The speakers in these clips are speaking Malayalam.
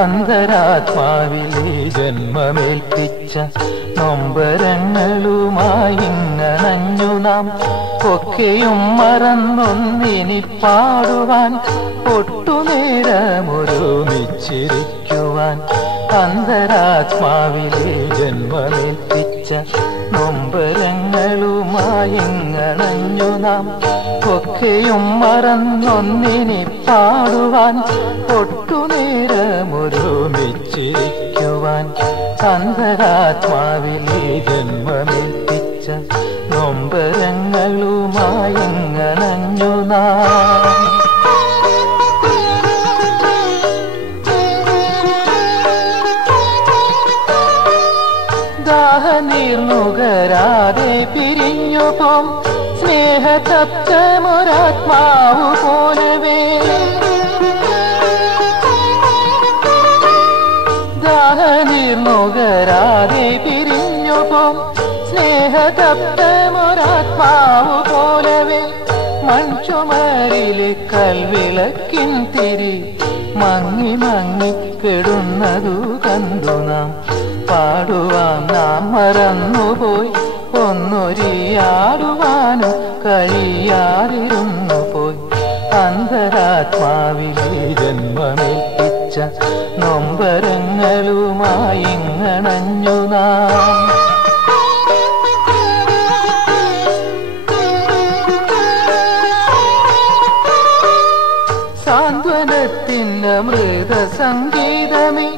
അന്തരാത്മാവിലെ ജന്മമേൽപ്പിച്ച നൊമ്പരങ്ങളുമായി നഞ്ഞു നാം. ഒക്കെയും മറന്നൊന്നിനി പാടുവാൻ ഒട്ടുനേരമൊരുമിച്ചിരിക്കുവാൻ അന്തരാത്മാവിലെ ജന്മമേൽപ്പിച്ച നൊമ്പരങ്ങളുമായി നഞ്ഞു നാം. ഒക്കെയും മറന്നൊന്നിനി പാടുവാൻ ഒട്ടുനേരമൊരുമിച്ചിരിക്കുവാൻ അന്തരാത്മാവിലെ ജന്മമേൽപ്പിച്ച നൊമ്പരങ്ങളുമായങ്ങനഞ്ഞു നാം? ദാഹനീർന്നുകരാതെ പിരിഞ്ഞു പോം. സ്നേഹതപ്തമൊരാത്മാവു പോലവേ പിരിഞ്ഞു പോം സ്നേഹതപ്തമൊരാത്മാവ് പോലവേ. മൺചുമരിലെ കൽവിളക്കിൻ തിരി. മങ്ങി മങ്ങിക്കിടുന്നതു കണ്ടു നാം. പാടുവാൻ നാം മറന്നുപോയി. ഒന്നൊരിയാടുവാനും കഴിയാതിരുന്നു പോയി അന്തരാത്മാവിലെ ജന്മമേൽപ്പിച്ച നൊമ്പരങ്ങളുമായി ഇങ്ങണഞ്ഞു നാം. സാന്ത്വനത്തിന്റെ സംഗീതമേ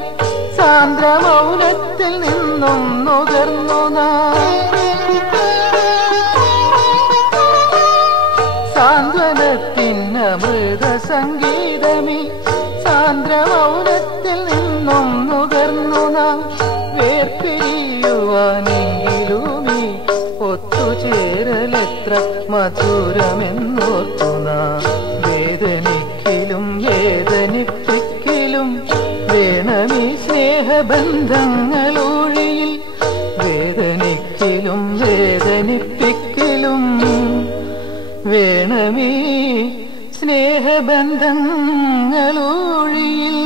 സാന്ദ്രമൗനത്തിൽ നിന്നും നുകർന്നു സാന്ത്വനത്തിന്റെ അമൃത സംഗീതമേ സാന്ദ്രമൗനത്തിൽ നിന്നും നുകർന്നു നാം വേർപിരിയുവാനെങ്കിലുമേ ഒത്തുചേരലെത്ര മധുരമെന്നോർത്തു നാം. വേദനിക്കിലും വേദനിപ്പിക്കലും വേണമീ സ്നേഹബന്ധങ്ങളൊഴിയിൽ വേദനിക്കിലും വേദനിപ്പിക്കലും വേണമീ സ്നേഹബന്ധങ്ങളൊഴിയിൽ